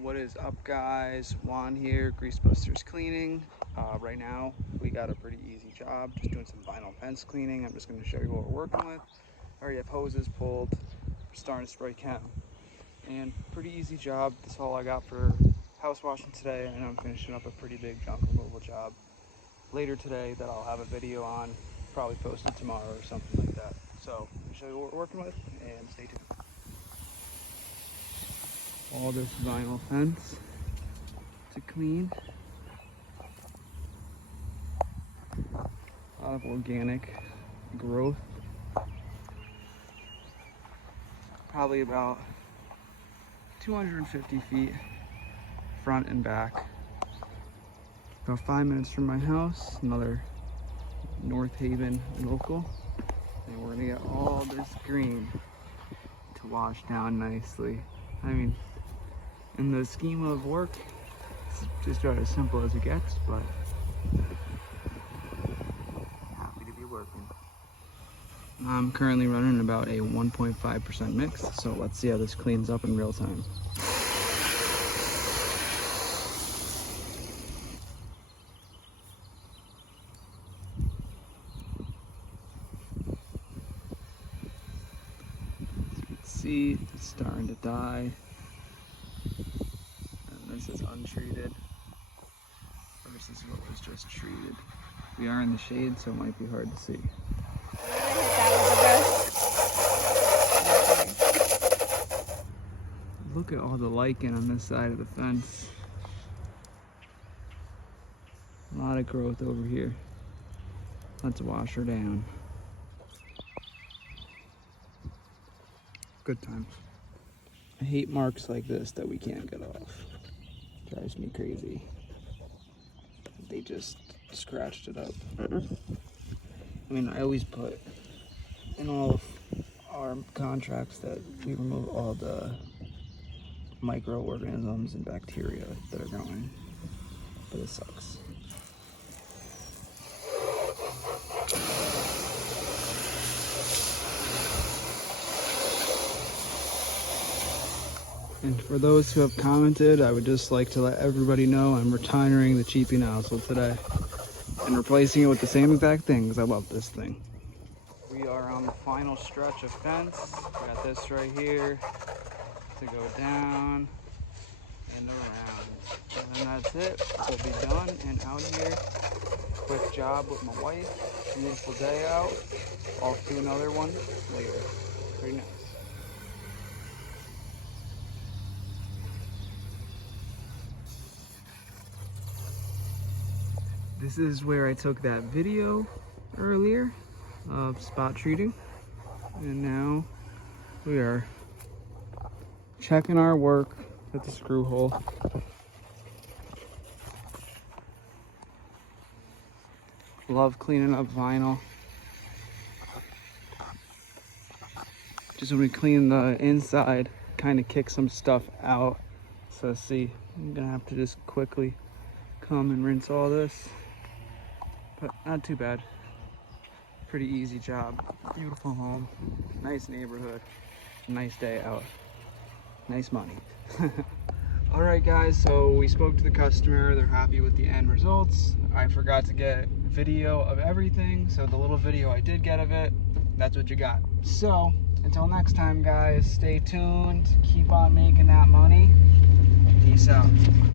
What is up, guys? Juan here, Greasebusters Cleaning. Right now we got a pretty easy job, just doing some vinyl fence cleaning. I'm just going to show you what we're working with. I already have hoses pulled, we're starting to spray chem, and pretty easy job. That's all I got for house washing today. I know I'm finishing up a pretty big junk removal job later today that I'll have a video on, probably posted tomorrow or something like that. So let me show you what we're working with, and stay tuned. All this vinyl fence to clean. A lot of organic growth. Probably about 250 feet front and back. About 5 minutes from my house, another North Haven local. And we're gonna get all this green to wash down nicely. I mean, in the scheme of work, it's just about as simple as it gets, but happy to be working. I'm currently running about a 1.5% mix, so let's see how this cleans up in real time. As you can see, it's starting to die. This is untreated versus what was just treated. We are in the shade, so it might be hard to see. Look at all the lichen on this side of the fence. A lot of growth over here. Let's wash her down. Good times. I hate marks like this that we can't get off. Drives me crazy. They just scratched it up. I mean, I always put in all of our contracts that we remove all the microorganisms and bacteria that are growing, but it sucks. And for those who have commented, I would just like to let everybody know I'm retiring the cheapy nozzle today and replacing it with the same exact thing because I love this thing. We are on the final stretch of fence. We got this right here to go down and around. And then that's it. We'll be done and out of here. Quick job with my wife. Beautiful day out. Off to another one later. Pretty nice. This is where I took that video earlier of spot treating, and now we are checking our work at the screw hole. Love cleaning up vinyl. Just when we clean the inside, kind of kick some stuff out. So see, I'm gonna have to just quickly come and rinse all this. But not too bad. Pretty easy job. Beautiful home. Nice neighborhood. Nice day out. Nice money. Alright guys, so we spoke to the customer. They're happy with the end results. I forgot to get video of everything, so the little video I did get of it, that's what you got. So, until next time guys, stay tuned. Keep on making that money. Peace out.